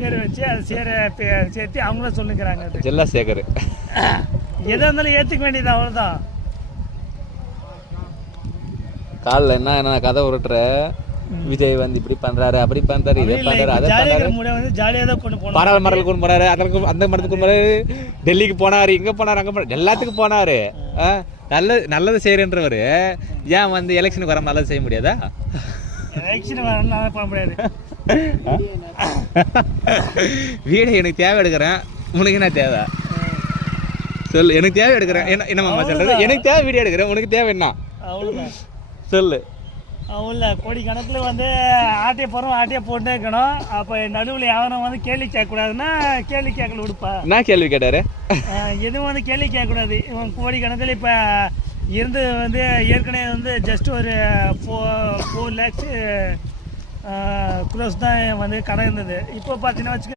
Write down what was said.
பேர் வச்சு அது சேர்த்து அவங்களும் சொல்லிக்கிறாங்க. ஜெல்லா சேகர் எதாக இருந்தாலும் ஏற்றுக்க வேண்டியது அவ்வளோதான். காலில் என்ன கதை உருட்டுற, விஜய் வந்து இப்படி பண்றாரு அப்படி பண்றாரு இதை பண்றாரு அதை பண்றாரு, வந்து ஜாலியாக தான் கொண்டு போனாரு, பரவல் மரல் கொண்டு போனாரு, அதற்கு அந்த மரத்துக்கு கொண்டு போனாரு, டெல்லிக்கு போனாரு, இங்கே போனாரு அங்கே போனாரு, எல்லாத்துக்கும் போனாரு. நல்லது செய்யறன்றவர் ஏன் வந்து எலெக்ஷனுக்கு வர நல்லது செய்ய முடியாதா? எலெக்ஷன் வரணும் பண்ண முடியாது. வீடு எனக்கு தேவை எடுக்கிறேன், உனக்கு என்ன தேவை சொல்லு. எனக்கு தேவை எடுக்கிறேன் என்ன மாமா சொல்றது, எனக்கு தேவை வீடியோ எடுக்கிறேன், உனக்கு தேவை என்ன அவ்வளோதான் சொல்லு. அவ்வளோ கோடி கணக்கில் வந்து ஆட்டையை போகிறோம், ஆட்டையை போட்டே இருக்கணும். அப்போ நடுவில் யாரும் வந்து கேள்வி கேட்கக்கூடாதுன்னா கேள்வி கேட்கல விடுப்பா. என்ன கேள்வி கேட்டாரு? எதுவும் வந்து கேள்வி கேட்கக்கூடாது. இவன் கோடி கணக்கில் இப்போ இருந்து வந்து ஏற்கனவே வந்து ஜஸ்ட் ஒரு 4 lakhs க்ரோஸ் தான் வந்து கடன் இருந்தது. இப்போ பார்த்தீங்கன்னா வச்சுக்க